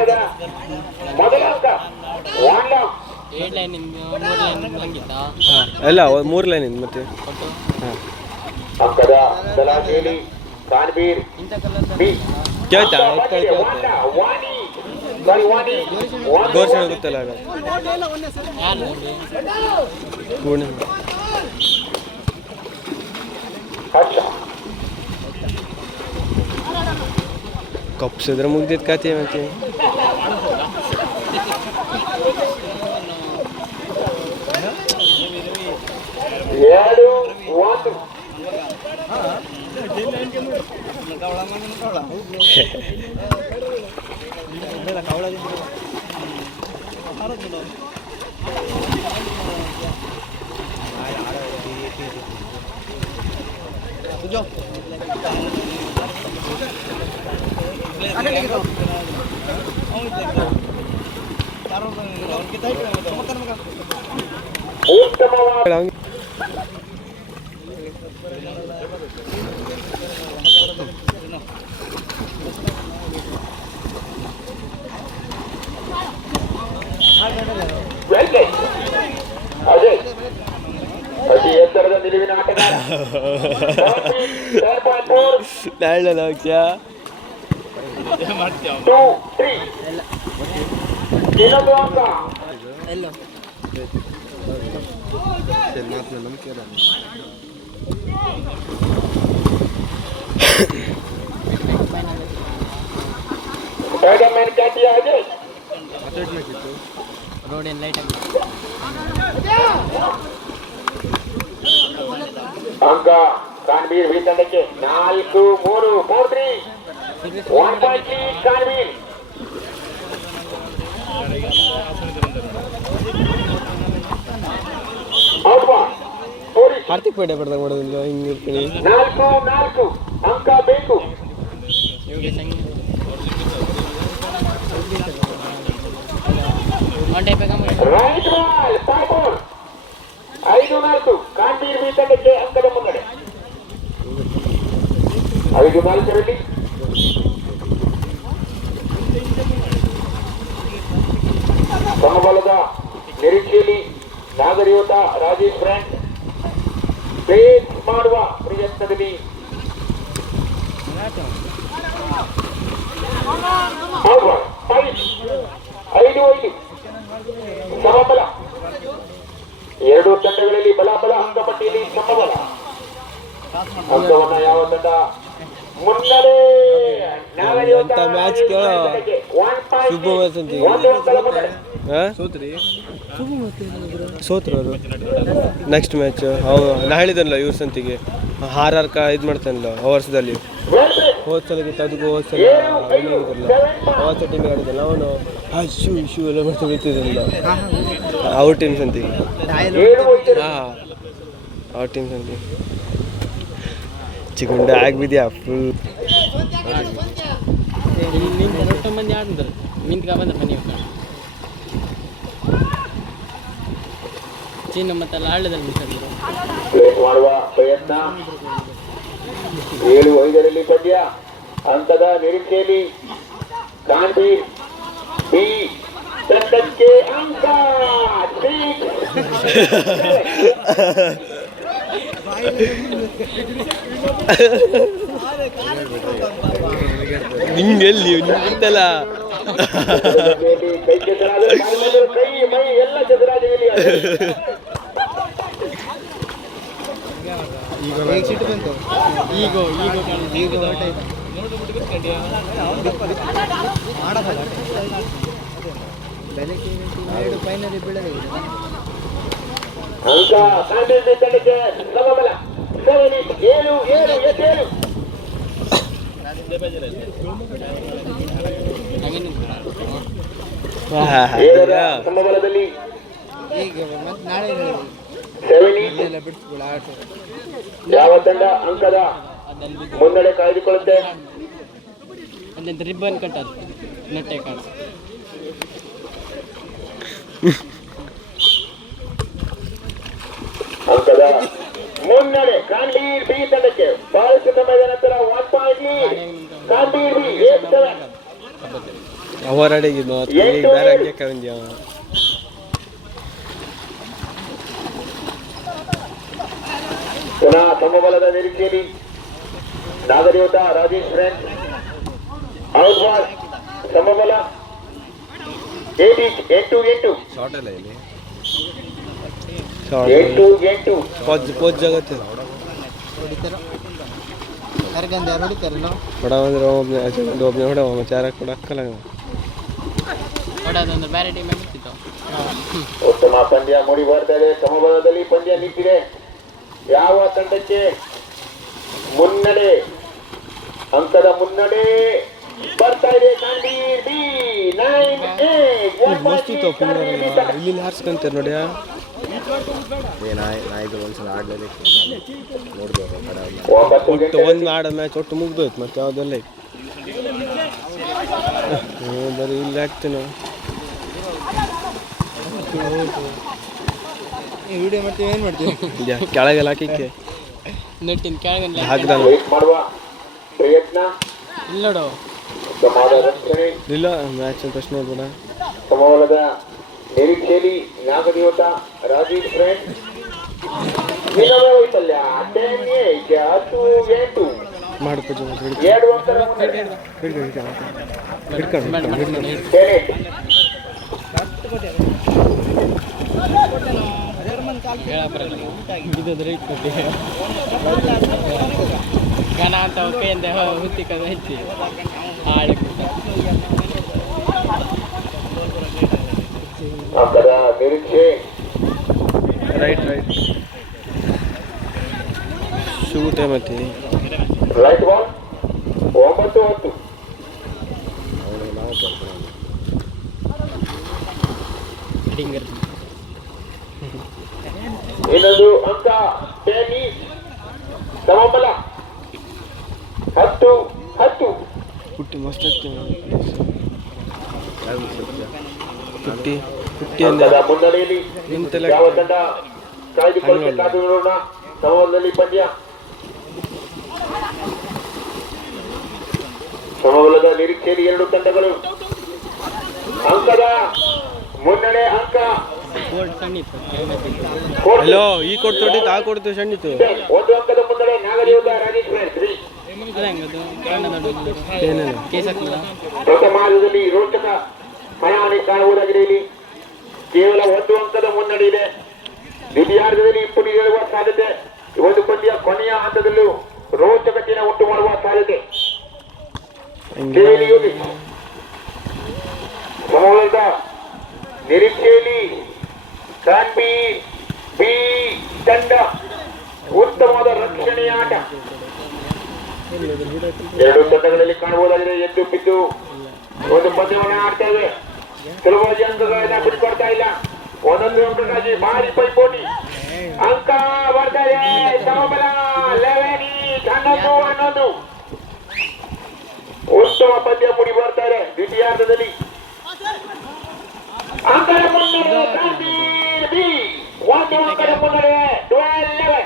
ತಂಡದ ಮೊದಲ ಅಂಕ ಅಲ್ಲ 3 ಲೈನ್ ಮತ್ತೆ ಅಂಕದ ಸಲಾಕೇಲಿ ಕಾನ್ಬೀರ್ ಬಿ ಕೇಳ್ತಾ ವಾಣಿ ಸಾರಿ ವಾಣಿ ಗೋರ್ಷಣ ಗೊತ್ತಲ್ಲ ಪೂರ್ಣ ಹರ್ಷ ಕಪ್ಸಿದ್ರೆ ಮುಗ್ದಿದ್ ಕತೆ ಮತ್ತೆ 2-1 ಉತ್ತಮವಾದ ಅಜಯ್ ಅತಿ ಎತ್ತರದ ನಿಲುವಿನ ಆಟಗಾರ 2-3 ಇನ್ನೊಂದು ಅಂಕ ಸ್ಪೈಡರ್ಮ್ಯಾನ್ ಖ್ಯಾತಿಯ ಅಜಯ್ ಅಂಕ ಕಾನ್ಬೀರ್ ಬಿ ತಂಡಕ್ಕೆ 4-3 4-3 1 ಪಾಯಿಂಟ್ ಲೀಡ್ ಕಾನ್ಬೀರ್ ಹಾರ್ದಿಕ್ ಪೇಟೆ ಬರ್ದಾಗ ಮಾಡೋದಿಲ್ಲ ಹಿಂಗಿರ್ತೀನಿ 4-4 ಅಂಕ ಬೇಕು ರೈಟ್ ಬಾಲ್ ಪಾಪೋರ್ 5-4 ಕಾನ್ಬೀರ್ ಬಿ ತಂಡಕ್ಕೆ ಅಂಕದ ಮುನ್ನಡೆ 5-4ರಲ್ಲಿ ಸಮಬಲದ ನಿರೀಕ್ಷೆಯಲ್ಲಿ ನಾಗರಿಕತ ರಾಜೇಶ್ ಬ್ರ್ಯಾಂಡ್ ಬೇಸ್ ಮಾಡುವ ಪ್ರಯತ್ನದಲ್ಲಿ 5-5 ಸಮಬಲ ಎರಡು ತಂಡಗಳಲ್ಲಿ ಬಲಾಬಲ ಅಂಕಪಟ್ಟಿಯಲ್ಲಿ ಸಮಬಲ ಅಂಕವನ್ನ ಯಾವ ತಂಡ ಮುನ್ನಡೆ ಮ್ಯಾಚ್ ಸೋತ್ರು ಅವರು ನೆಕ್ಸ್ಟ್ ಮ್ಯಾಚ್ ನಾ ಹೇಳಿದನಲ್ಲ ಇವ್ರ ಸಂತಿಗೆ ಹಾರಾರ್ಕ ಇದು ಮಾಡ್ತಾನಲ್ಲ ಅವರ್ಸದಲ್ಲಿ ಹೋದ ಸಲಕ್ಕಿತ್ತು ಅದಕ್ಕೂ ಹೋದ ಸಲ ಅವತ್ತು ಟೀಮಿಗೆ ಆಡಿದ್ದಲ್ಲ ಅವನು ಶೂ ಶೂ ಎಲ್ಲ ಮಾಡ್ತಾ ಬಿಡ್ತಿದ್ದಲ್ಲ ಅವ್ರ ಟೀಮ್ ಸಂತಿಗೆ ಅವ್ರ ಟೀಮ್ ಸಂತಿಗೆ ಚಿಕುಂಡೆ ಆಗಿಬಿದ್ಯಾ ಫುಲ್ ಮಂದಿ ಆಡಿದ್ರು ನಿಂತ್ಕ ಬಂದ ಮನೆ ಚೀನ ಮತ್ತೆಲ್ಲ ಹಳ್ಳದಲ್ಲಿ ಬಿಟ್ಟಿದ್ರು ಮಾಡುವ ಪ್ರಯತ್ನ 7-5ರಲ್ಲಿ ಪಂದ್ಯ ಅಂಕದ ನಿರೀಕ್ಷೆಯಲ್ಲಿ ಕಾನ್ಬೀರ್ ಬಿ ತಂಡಕ್ಕೆ ಅಂಕ ನಿಂಗೆಲ್ಲಿ ನಿಂತಲ್ಲ ಕೈ ಕೆಸರಾದ ಕೈ ಮೈ ಎಲ್ಲ ಕೆಸರಾದಲ್ಲಿ ಈಗ ಸಿಟ್ಟು ಬಂತು ಈಗ ಫೈನಲಿ ಬೀಳದೆ ಅಂಕ ಕಾನ್ಬೀರ್ ತಂಡಕ್ಕೆ ಸಮಬಲ 7-7 ಸಮಬಲದಲ್ಲಿ ಯಾವ ತಂಡ ಅಂಕದ ಮುನ್ನಡೆ ಕಾಯ್ದುಕೊಳ್ಳುತ್ತೆ ರಿಬ್ಬನ್ ಕಟ್ಟದು ನೆಟ್ಟೆ ಕಾಣ ಅಂಕದ ಮುನ್ನಡೆ ಕಾನ್ಬೀರ್ ಬಿ ತಂಡಕ್ಕೆ ಬಹಳಷ್ಟು ಸಮಯದ ನಂತರ 1 ಪಾಯಿಂಟ್ ಲೀಡ್ ಕಾನ್ಬೀರ್ ಬಿ 8-7 ಅವರಡೆಗಿದ್ದು ಬೇರೆ ಹಂಗೆ ಕವಿಂದ್ಯ ಪುನಃ ಸಮಬಲದ ನಿರೀಕ್ಷೆಯಲ್ಲಿ Nagadevata Rajesh friend out ball ಸಮಬಲ 8-8 ಶಾರ್ಟ್ ಅಲ್ಲ ಇಲ್ಲಿ 8-8 ಪೋಜ್ ಜಗತ್ತೆ ಬಡ ಅಂದ್ರೆ ಒಬ್ಬನೇ ಹೊಡ ಚಾರ ಕೂಡ ಹಾಕಲ್ಲ ಹೊಡೋದಂದ್ರೆ ಬೇರೆ ಟೀಮ್ ಬಿಡ್ತಿತ್ತು. ಉತ್ತಮ ಪಂದ್ಯ ಮೂಡಿ ಬರ್ತಾ ಇದೆ. ಸಮಬಲದಲ್ಲಿ ಪಂದ್ಯ ನಿಂತಿದೆ. ಯಾವ ತಂಡಕ್ಕೆ ಮುನ್ನಡೆ ಅಂಕದ ಮುನ್ನಡೆ ಬರ್ತಾ ಇದೆ. ಕಾಂಡೀರ್ ಬಿ 9-8 ಇಲ್ಲಿ ಹಾರಿಸ್ಕೊಂತಾರೆ ನೋಡಿ ಒಟ್ಟು ಒಂದು ಆಡೋ ಮ್ಯಾಚ್ ಒಟ್ಟು ಮುಗ್ದೋಯ್ತು ಮತ್ತೆ ಯಾವುದೆಲ್ಲ ಬರೀ ಇಲ್ಲಿ ಹಾಕ್ತೇನೆ ವಿಡಿಯೋ ಮಾಡ್ತೀವಿ ಏನು ಮಾಡ್ತೀವಿ ಕೆಳಗೆಲ್ಲ ಹಾಕಿಕ್ಕೆ ನೆಟ್ಟಿನ ಕೆಳಗೆ ಹಾಕ್ದಲ್ಲ ಮಾಡುವ ಪ್ರಯತ್ನ ಇಲ್ಲ ನೋಡು ಉತ್ತಮವಾದ ರಕ್ಷಣೆ ಇಲ್ಲ ಮ್ಯಾಚ್ ಅಂತ ಪ್ರಶ್ನೆ ನೋಡ್ಬೇಡ ಸಮಬಲದ ನಿರೀಕ್ಷೆಯಲ್ಲಿ ನಾಗದೇವತ ರಾಜೀವ್ ಫ್ರೆಂಡ್ ನಿಲವೇ ವೈಫಲ್ಯ 10-8 ಮಾಡು ಪೂಜೆ 2 ಅಂಕದ ಮುನ್ನಡೆ. ಗಣ ಅಂತ ಕೈಯಿಂದ ಹುತ್ತಿಕೊಂಡು ಹೆಚ್ಚಿ ಹಾಳು ಅಂಕದ ನಿರೀಕ್ಷೆ ರೈಟ್ ಶೂಟೇ ಮತ್ತೆ ರೈಟ್ ಬಾಲ್ 9-10 ಇನ್ನೊಂದು ಅಂಕ ಟೆನ್ನಿಸ್ ಸಮಬಲ 10-10 ಪುಟ್ಟಿ ಮಸ್ತ್ ಪುಟ್ಟಿ ಅಂದ್ರೆ ಅಂಕದ ಮುನ್ನಡೆಯಲ್ಲಿ ನಿಂತೆಲ್ಲ ಯಾವ ತಂಡ ಕಾಯ್ದುಕೊಳ್ಳಿ ಕಾದು ನೋಡೋಣ. ಸಮಬಲದಲ್ಲಿ ಪಂದ್ಯ ಸಮಬಲದ ನಿರೀಕ್ಷೆಯಲ್ಲಿ 2 ತಂಡಗಳು ಅಂಕದ ಮುನ್ನಡೆ ಅಂಕ ಬೋರ್ಡ್ ಸಣ್ಣಿತ್ತು ಹಲೋ ಈ ಕೊಡ್ತೊಡ್ಡಿ ತಾ ಕೊಡ್ತು ಸಣ್ಣಿತು 1 ಅಂಕದ ಮುನ್ನಡೆ ನಾಗದೇವತ ರಾಜೇಶ್ ಫ್ರೆಂಡ್ ಅದಂಗದು ಏನೇನು ಕೇಸ್ ಹಾಕಲಿಲ್ಲ ಪ್ರಥಮಾರ್ಧದಲ್ಲಿ ರೋಚಕ ಹಣಾಹಣಿ ಕಾಣುವುದಾಗಿದೆ. ಇಲ್ಲಿ ಕೇವಲ 1 ಅಂಕದ ಮುನ್ನಡೆ ಇದೆ. ದ್ವಿತೀಯಾರ್ಧದಲ್ಲಿ ಪುಡಿ ಹೇಳುವ ಸಾಧ್ಯತೆ. ಒಂದು ಪಂದ್ಯ ಕೊನೆಯ ಹಂತದಲ್ಲೂ ರೋಚಕತೆಯನ್ನು ಉಂಟು ಮಾಡುವ ಸಾಧ್ಯತೆ. ಸಮಬಲದ ನಿರೀಕ್ಷೆಯಲ್ಲಿ ಕಾನ್ಬಿ ಬಿ ತಂಡ ಉತ್ತಮವಾದ ರಕ್ಷಣೆಯ ಆಟ 2 ತಂಡಗಳಲ್ಲಿ ಕಾಣಬಹುದಾಗಿದೆ. ಎದ್ದು ಬಿದ್ದು ಒಂದು ಪಂದ್ಯವನ್ನು ಆಡ್ತಾ ಇವೆ. ಸುಲಭವಾಗಿ ಅಂಕಗಳನ್ನ ಬಿಟ್ಕೊಡ್ತಾ ಇಲ್ಲ. ಒಂದೊಂದು ಅಂಕಕ್ಕಾಗಿ ಭಾರಿ ಪೈಪೋಟಿ. ಅಂಕ ಬರ್ತಾ ಇದೆ. ಸಮಬಲ 11-11 ಉತ್ತಮ ಪಂದ್ಯ ಮೂಡಿ ಬರ್ತಾ ಇದೆ. ದ್ವಿತೀಯಾರ್ಧದಲ್ಲಿ ಅಂಕದ ಮುನ್ನಡೆ 1 ಅಂಕದ ಮುನ್ನಡೆ 12-11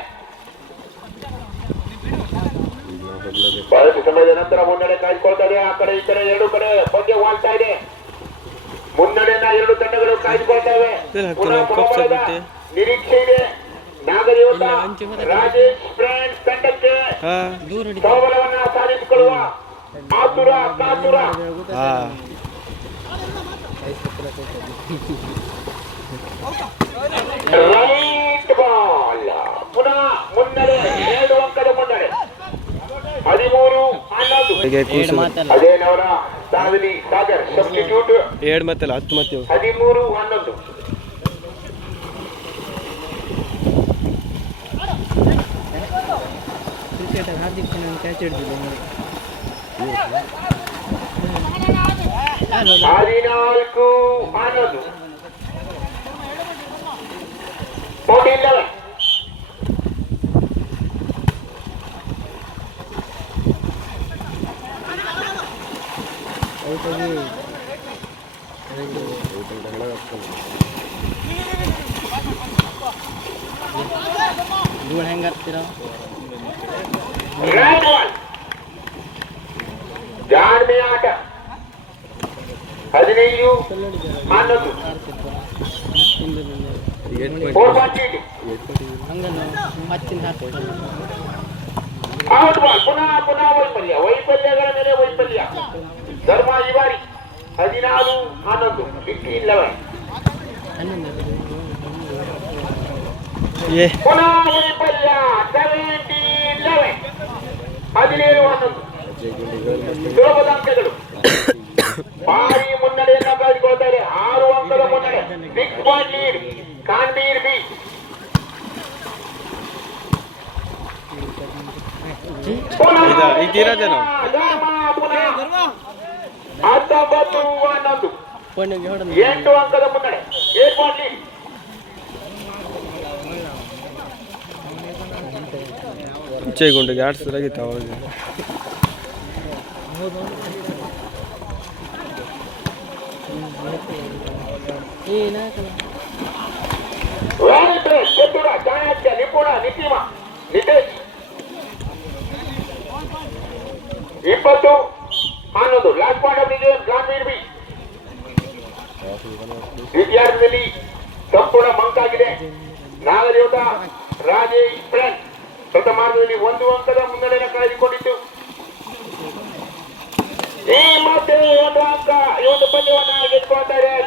ಬಹಳಷ್ಟು ಸಮಯದ ನಂತರ ಮುನ್ನಡೆ ಕಾಯ್ದುಕೊಳ್ತಾ ಇದೆ. ಆ ಕಡೆ ಈ ಕಡೆ 2 ಕಡೆ ಪಂದ್ಯ ವಾಳ್ತಾ ಇದೆ. ಮುನ್ನಡೆಯನ್ನ 2 ತಂಡಗಳು ಕಾಯ್ದುಕೊಳ್ತಾ ಇವೆ. ನಿರೀಕ್ಷೆ ಇದೆ. ನಾಗದೇವತ ರಾಜೇಶ್ ಫ್ರೆಂಡ್ಸ್ ತಂಡಕ್ಕೆ ಸಮಬಲವನ್ನ ಸಾಧಿಸಿಕೊಳ್ಳುವ ಆತುರ ಕಾತುರ. ರೈಟ್ ಬಾಲ್ ಪುನಃ ಮುನ್ನಡೆ 2 ಅಂಕದ ಮುನ್ನಡೆ 13-11 ಅದೇನವರ ಸ್ಥಾನದಲ್ಲಿ ಸಾಗರ್ ಸಬ್ಸ್ಟಿಟ್ಯೂಟ್ 7 ಮತ್ತೆ 10 ಮತ್ತೆ 13-11 ಕ್ರಿಕೆಟರ್ ಹಾರ್ದಿಕ್ ಪಾಂಡ್ಯ ಕ್ಯಾಚ್ ಹಿಡಿದಿಲ್ಲ 14-11 14-11 ಧೂಳು ಹೆಂಗೆ ಹಾಕ್ತೀರ ಜಾಣ್ಮೆ ಆಟ 15 11 4.8 ಔಟ್ ಬಾಲ್ ಪುನಃ ವೈಫಲ್ಯಗಳ ಮೇಲೆ ವೈಫಲ್ಯ ಧರ್ಮ ಈ ಬಾರಿ 14 11 15-11 ಪುನಃ ವೈಫಲ್ಯ 17-11 17-11 ಸುಲಭದ ಅಂಕಗಳು ಭಾರಿ ಮುನ್ನಡೆಯನ್ನ ಕಾಯ್ದುಕೊಳ್ತಾರೆ 6 ಅಂಕದ ಮುನ್ನಡೆ 6 ಪಾಯಿಂಟ್ ಲೀಡ್ ಕಾನ್ಬೀರ್ ಬಿ ಇದಿರೋದೇನು 19-11 8 ಅಂಕದ ಮುನ್ನಡೆ 8 ಪಾಯಿಂಟ್ ಲೀಡ್ ಚೈಗುಂಡಿಗೆ ಆಡ್ಸಿದ್ರಾಗಿತ್ತು ಅವಾಗ ಚತುರ ಚಾಣಕ್ಯ ನಿಪುಣ ನಿತಿಮ Nitesh 20-11 last point of the game ಕಾನ್ವೀರ್ ಬಿ ದ್ವಿತೀಯಾರ್ಧದಲ್ಲಿ ಸಂಪೂರ್ಣ ಮಂಕಾಗಿದೆ ನಾಗದೇವತಾ ರಾಜೇಶ್ ಫ್ರೆಂಡ್ ಪ್ರಥಮಾರ್ಧದಲ್ಲಿ 1 ಅಂಕದ